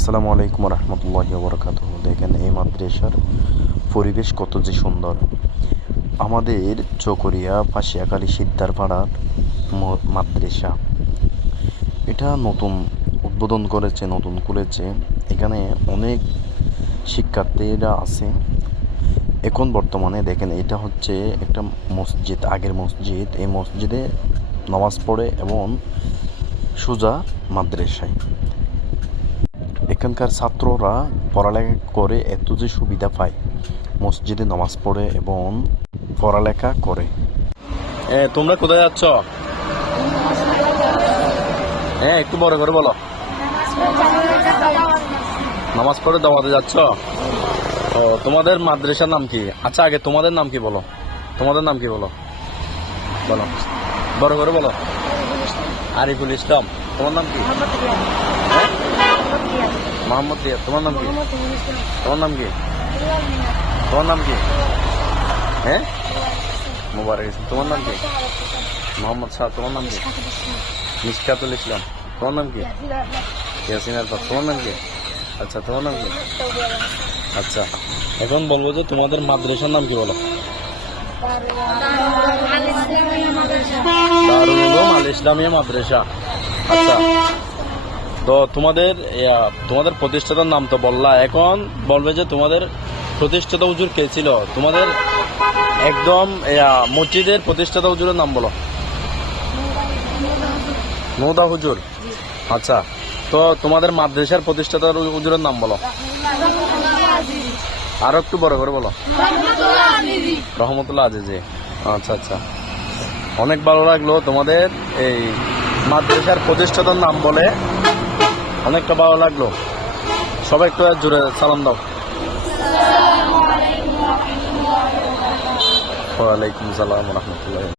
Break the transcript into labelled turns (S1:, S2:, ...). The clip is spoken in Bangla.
S1: আসসালামু আলাইকুম রহমতুল্লাহ বরকাত দেখেন, এই মাদ্রাসার পরিবেশ কত যে সুন্দর। আমাদের চকরিয়া পাশিয়াকালী সিদ্ধার পাড়ার ম- মাদ্রাসা। এটা নতুন উদ্বোধন করেছে, নতুন খুলেছে। এখানে অনেক শিক্ষার্থীরা আছে। এখন বর্তমানে দেখেন, এটা হচ্ছে একটা মসজিদ, আগের মসজিদ। এই মসজিদে নামাজ পড়ে এবং সোজা মাদ্রাসায়। এখানকার ছাত্ররা পড়ালেখা করে এত যে সুবিধা পায়। মসজিদে নামাজ পড়ে এবং পড়ালেখা করে। এ তোমরা কোথায় যাচ্ছ? হ্যাঁ একটু বড় করে বলো। নামাজ পড়ে দাওয়াতে যাচ্ছ? ও তোমাদের মাদ্রাসার নাম কি? আচ্ছা আগে তোমাদের নাম কি বলো? তোমাদের নাম কি বলো? বলো। বড় করে বলো। আরিফুল ইসলাম। তোমার নাম কি? হ্যাঁ? মোহাম্মদ রিয়াদ। তোমার নাম কি? তোমার নাম কি? তোমার নাম কি? হ্যাঁ? মুবারক ইসলাম। তোমার নাম কি? মোহাম্মদ শাহ তোমার নাম কি? মিসকাতুল ইসলাম। তোমার নাম কি? ইয়াসিন আলফাত তোমার নাম কি? আচ্ছা তোমার নাম কি? আচ্ছা এখন বলব যে তোমাদের মাদ্রাসার নাম কি বলো? দারুল আল ইসলামিয়া মাদ্রাসা। আচ্ছা তো তোমাদের তোমাদের প্রতিষ্ঠাতার নাম তো বললা। এখন বলবে যে তোমাদের প্রতিষ্ঠাতা উজুর কে ছিল? তোমাদের একদম মসজিদের প্রতিষ্ঠাতা উজুরের নাম বলো। নৌদা হুজুর। আচ্ছা তো তোমাদের মাদ্রাসার প্রতিষ্ঠাতার হুজুরের নাম বলো। আরও একটু বড় করে বলো। রহমতুল্লাহ আজিজি। আচ্ছা আচ্ছা। অনেক ভালো লাগল তোমাদের এই মাদ্রাসার প্রতিষ্ঠাতার নাম বলে অনেকটা ভালো লাগল। সবাই একটু জুড়ে সালাম দাও। ওয়ালাইকুম সালাম রহমতুল্লাহ।